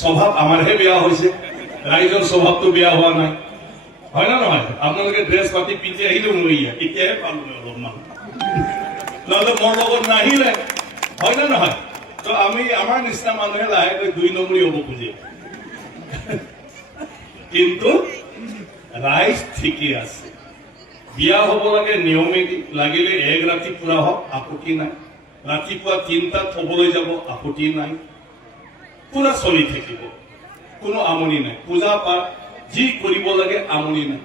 স্বভাৱ আমাৰহে বেয়া হৈছে, ৰাইজৰ স্বভাৱটো বেয়া হোৱা নাই, হয় না নহয়? আপোনালোকে ড্ৰেছ পাতি পিন্ধি আহিলেও মৰিয়া, এতিয়াহে পালো অলপমান, নহ'লে মোৰ লগত নাহিলে, হয় না নহয়? তো আমি আমাৰ নিচিনা মানুহে লাহেকৈ 2 নম্বৰী হ'ব খোজে, কিন্তু ৰাইজ ঠিকেই আছে। বিয়া হ'ব লাগে নিয়মেদি, লাগিলে 1 ৰাতি পুৰা হওক, আপত্তি নাই। ৰাতিপুৱা 3টাত থবলৈ যাব, আপত্তি নাই। পুৰা চলি থাকিব, কোনো আমনি নাই। পূজা পাঠ যি কৰিব লাগে আমনি নাই।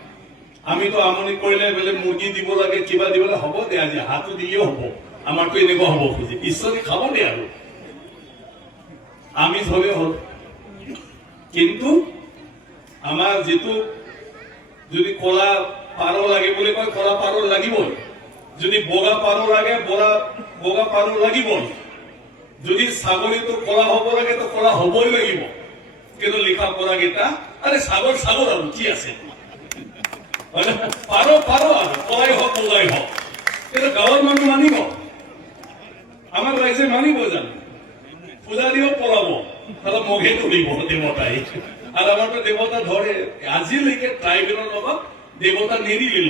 আমিতো আমনি কৰিলে বোলে মুৰ্গী দিব লাগে, কিবা দিব লাগে, হ'ব দে আজি হাতো দিলেও হ'ব, আমাৰতো এনেকুৱা হ'ব খোজে, ঈশ্বৰে খাব দে আৰু আমি হলে হ'ল। কিন্তু আমাৰ যিটো যদি কলা পাৰ লাগে বুলি কয়, কলা পাৰ লাগিবই। যদি বগা পাৰ লাগে, বগা পাৰ লাগিবই। যদি ছাগলীটো কলা হ'ব লাগে, তো কলা হ'বই লাগিব। কিন্তু লিখা পঢ়া কেইটা আরে সাগর সাগর আর কি আছে, পারো পারো আর কলাই হোক বলাই হোক, কিন্তু গাঁৱৰ মানুহ মানিব, আমাৰ ৰাইজে মানিব জানো? পূজাৰীও পলাব, তাহলে মঘে তুলিব দেৱতাই। আৰ আমাৰতো দেৱতা ধৰে, আজিলৈকে ট্ৰাইবেলৰ লগত দেৱতা নেৰিলিল।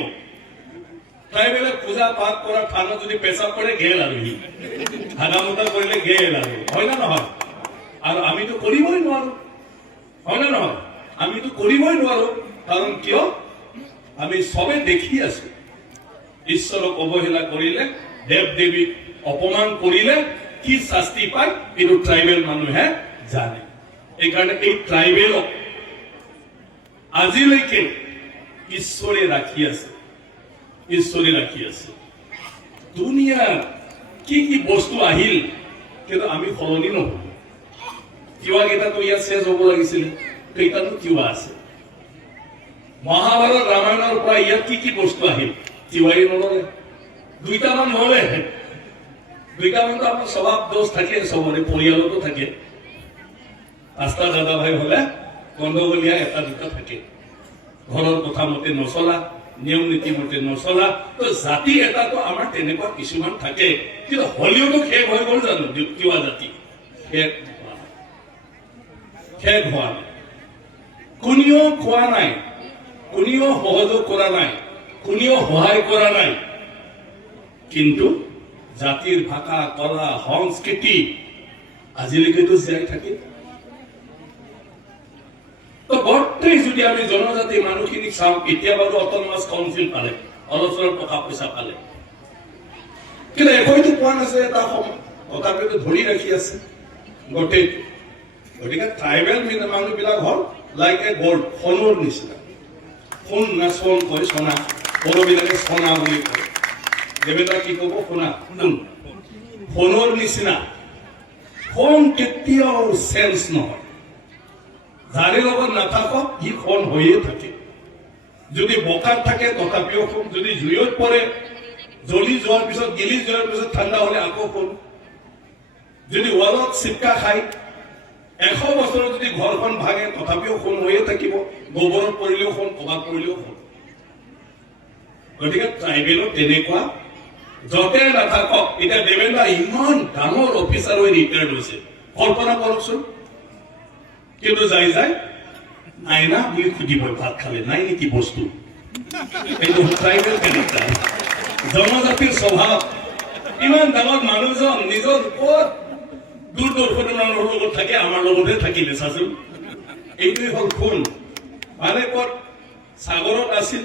ট্ৰাইবেলে পূজা পাঠ কৰা থানত যদি পেচাব কৰে গেল আৰু সি হাগামোটা কৰিলে গেল আৰু, হয় না নহয়? আৰু আমিতো কৰিবই নোৱাৰো, হয় না নহয়? আমিতো কৰিবই নোৱাৰো। কাৰণ কিয়? আমি সবে দেখি আছো, ঈশ্বৰক অৱহেলা কৰিলে, দেৱ দেৱীক অপমান কৰিলে কি শাস্তি পায়, এইটো ট্ৰাইবেল মানুহে জানে। এইকাৰণে এই ট্ৰাইবেলক আজিলৈকে ঈশ্বৰে ৰাখি আছে, ঈশ্বৰে ৰাখি আছে। দুনিয়াৰ কি কি বস্তু আহিল, কিন্তু আমি সলনি নহ'ব। তিৱা কেইটাতো ইয়াত চেঞ্জ হ'ব লাগিছিলে, কেইটাতো তিৱা আছে। মহাভাৰত ৰামায়ণৰ পৰা ইয়াত কি কি বস্তু আহিল, তিৱাই নললে। 2টামান হলে, 2টামানতো আপোনাৰ স্বভাৱ দোষ থাকে, চবৰে পৰিয়ালতো থাকে। 5টা দাদা ভাই হলে গণ্ডগোলীয়া 1-2টা থাকে। ঘৰৰ কথা মতে নচলা, নিয়ম নীতি মতে নচলা। তো জাতি এটাতো আমাৰ তেনেকুৱা কিছুমান থাকে, কিন্তু হলিউডো শেষ হৈ গ'ল জানো? তিৱা জাতি শেষ হোৱা নাই। কোনেও কোৱা নাই, কোনেও সহযোগ কৰা নাই, কোনেও সহায় কৰা নাই। কিন্তু জাতিৰ ভাষা, কলা, সংস্কৃতি আজিলৈকেতো জীয়াই থাকে। তো গোটেই যদি আমি জনজাতি মানুহখিনিক চাওঁ, এতিয়া বাৰু অট'নমাছ কাউন্সিল পালে, অলপ চলপ টকা পইচা পালে, কিন্তু একোতো পোৱা নাছে। এটা তথাপিতো ধৰি ৰাখি আছে গোটেইটো। গতিকে ট্ৰাইবেল মানুহবিলাক হ'ল লাইক এ গল্ড, সোণৰ নিচিনা। সোণ না সোণ কয়, সোণা, বড়োবিলাকে সোণা বুলি কয়। দেৱেন্দ্ৰ কি ক'ব? সোণা, সোণ, সোণৰ নিচিনা। সোণ কেতিয়াও চেঞ্জ নহয়, যাৰে লগত নাথাকক সি সোণ হৈয়ে থাকে। যদি বোকাত থাকে তথাপিও সোণ, যদি জুইত পৰে, জ্বলি যোৱাৰ পিছত, গেলি যোৱাৰ পিছত ঠাণ্ডা হলে আকৌ সোণ। যদি ৱালত চিপকা খায়, 100 বছৰত যদি ঘৰখন ভাঙে তথাপিও সোণ হৈয়ে থাকিব। গোবৰত পৰিলেও সোণ, কবাত পৰিলেও সোণ। গতিকে ট্ৰাইবেলত তেনেকুৱা যতে নাথাকক। এতিয়া দেৱেন্দ্ৰ ইমান ডাঙৰ অফিচাৰ হৈ ৰিটায়াৰ্ড হৈছে, কল্পনা কৰকচোন। কিন্তু যাই যাই নাই না বুলি সুধিব, ভাত খালে নাই নেকি বস্তু। এইটো ট্ৰাইবেল কেৰেক্টাৰ, জনজাতিৰ স্বভাৱ। ইমান ডাঙৰ মানুহজন নিজৰ ক'ত দূৰদৰ্শনৰ মানুহৰ লগত থাকে, আমাৰ লগতে থাকিলে চাচোন। এইটোৱে হ'ল সোণ। মানে ক'ত সাগৰত আছিল,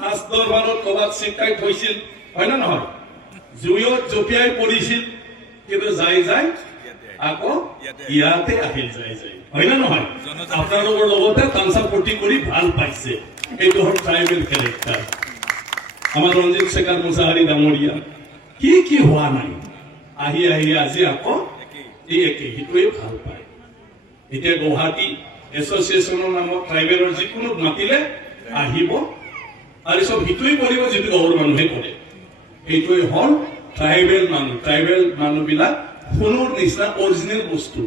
মাছ দৰবাৰত ক'ৰবাত চিপকাই থৈছিল, হয় না নহয়? জুইত জঁপিয়াই পৰিছিল, কিন্তু যাই যাই আকৌ ইয়াতে আহিল, যাই যাই, হয় না নহয়? আপোনালোকৰ লগতে তামচা ফূৰ্তি কৰি ভাল পাইছে। এইটো হ'ল ট্ৰাইবেল কেৰেক্টাৰ। আমাৰ ৰঞ্জিত শেখৰ মুছাহাৰী ডাঙৰীয়া কি কি হোৱা নাই, আহি আহি আজি আকৌ এই একে সিটোৱে ভাল পায়। এতিয়া গুৱাহাটী এছ'চিয়েশ্যনৰ নামত ট্ৰাইবেলৰ যিকোনো মাতিলে আহিব আৰু চব সিটোৱে কৰিব যিটো গাঁৱৰ মানুহে কৰে। সেইটোৱে হ'ল ট্ৰাইবেল মানুহ। ট্ৰাইবেল মানুহবিলাক সোণৰ নিচিনা অৰিজিনেল বস্তু।